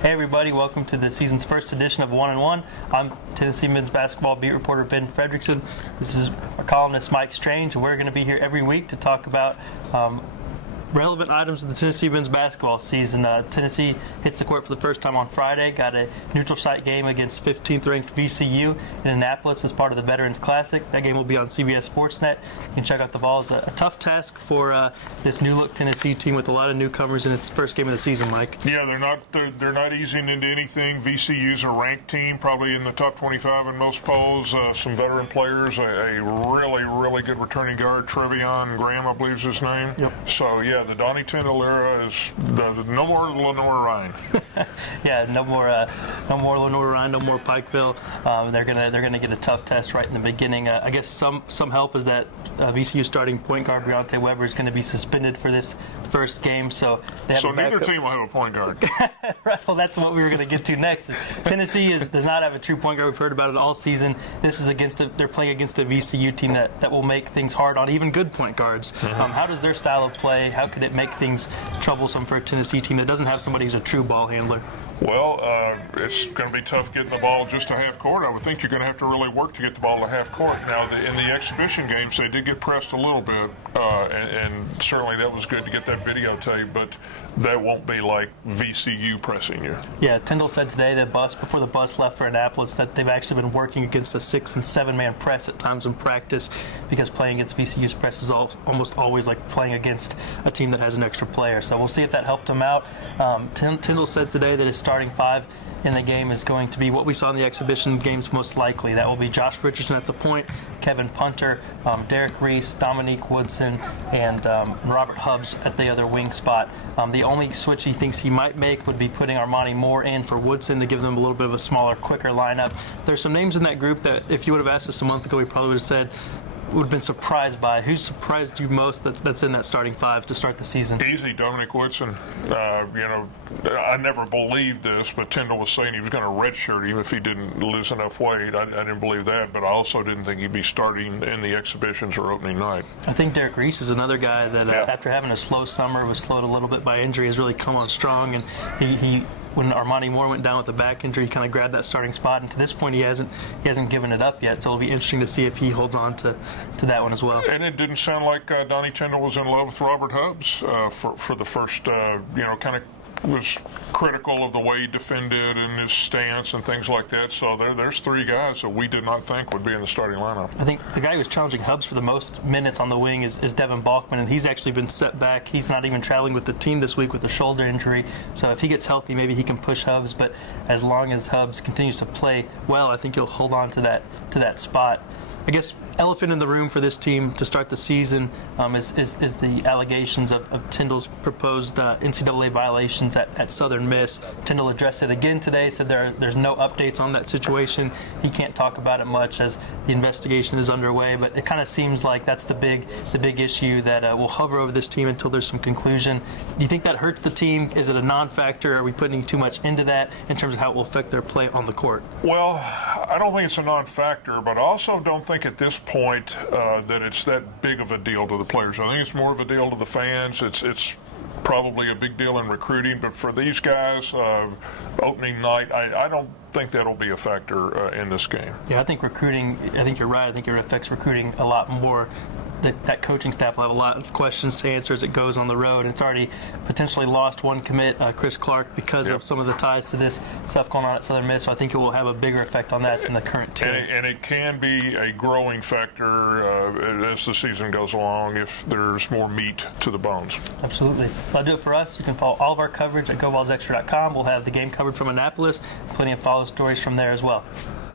Hey everybody, welcome to the season's first edition of One-And-One. I'm Tennessee men's basketball beat reporter Ben Frederickson. This is our columnist Mike Strange, and we're going to be here every week to talk about relevant items of the Tennessee men's basketball season. Tennessee hits the court for the first time on Friday, got a neutral site game against 15th ranked VCU in Annapolis as part of the Veterans Classic. That game will be on CBS Sportsnet. You can check out the Vols. A tough task for this new look Tennessee team with a lot of newcomers in its first game of the season, Mike. Yeah, they're not easing into anything. VCU's a ranked team, probably in the top 25 in most polls. Some veteran players, a really good returning guard, Trevion Graham, I believe is his name. Yep. So yeah, the Donnie Tyndall era is no more Lenore Ryan. Yeah, no more Lenore Ryan, no more Pikeville. They're gonna get a tough test right in the beginning. I guess some help is that VCU starting point guard Briante Weber is going to be suspended for this first game, so they have neither team will have a point guard. Right. Well, that's what we were going to get to next. Tennessee does not have a true point guard. We've heard about it all season. This is they're playing against a VCU team that will make things hard on even good point guards. How does their style of play? How could it make things troublesome for a Tennessee team that doesn't have somebody who's a true ball handler? Well, it's going to be tough getting the ball just to half court. I would think you're going to have to really work to get the ball to half court. Now, in the exhibition games, they did get pressed a little bit, and certainly that was good to get that videotape, but that won't be like VCU pressing you. Yeah, Tyndall said today that before the bus left for Annapolis that they've actually been working against a 6- and 7-man press at times in practice because playing against VCU's press is almost always like playing against a team that has an extra player. So we'll see if that helped him out. Tyndall said today that his starting five in the game is going to be what we saw in the exhibition games most likely. That will be Josh Richardson at the point, Kevin Punter, Derek Reese, Dominique Woodson, and Robert Hubbs at the other wing spot. The only switch he thinks he might make would be putting Armani Moore in for Woodson to give them a little bit of a smaller, quicker lineup. There's some names in that group that if you would have asked us a month ago, we probably would have said would have been surprised by. Who surprised you most that's in that starting five to start the season? Easy, Dominique Woodson. I never believed this, but Tyndall was saying he was going to redshirt him if he didn't lose enough weight. I didn't believe that, but I also didn't think he'd be starting in the exhibitions or opening night. I think Derek Reese is another guy that after having a slow summer, was slowed a little bit by injury, has really come on strong, and he when Armani Moore went down with a back injury, he kind of grabbed that starting spot, and to this point he hasn't given it up yet, so it'll be interesting to see if he holds on to that one as well. And it didn't sound like Donnie Tyndall was in love with Robert Hubbs for the first, kind of was critical of the way he defended and his stance and things like that. So there's three guys that we did not think would be in the starting lineup. I think the guy who was challenging Hubbs for the most minutes on the wing is Devin Balkman, and he's actually been set back. He's not even traveling with the team this week with a shoulder injury. So if he gets healthy, maybe he can push Hubbs. But as long as Hubbs continues to play well, I think he'll hold on to that spot. I guess elephant in the room for this team to start the season is the allegations of Tyndall's proposed NCAA violations at Southern Miss. Tyndall addressed it again today, said there's no updates on that situation. He can't talk about it much as the investigation is underway, but it kind of seems like that's the big issue that will hover over this team until there's some conclusion. Do you think that hurts the team? Is it a non-factor? Are we putting too much into that in terms of how it will affect their play on the court? Well, I don't think it's a non-factor, but I also don't think at this point that it's that big of a deal to the players. I think it's more of a deal to the fans. It's probably a big deal in recruiting, but for these guys, opening night, I don't think that'll be a factor in this game. Yeah, I think recruiting, I think you're right. I think it affects recruiting a lot more. That coaching staff will have a lot of questions to answer as it goes on the road. It's already potentially lost one commit, Chris Clark, because of some of the ties to this stuff going on at Southern Miss. So I think it will have a bigger effect on that than the current team. And it can be a growing factor as the season goes along if there's more meat to the bones. Absolutely. That'll do it for us. You can follow all of our coverage at GoVolsXtra.com. We'll have the game covered from Annapolis, plenty of follow stories from there as well.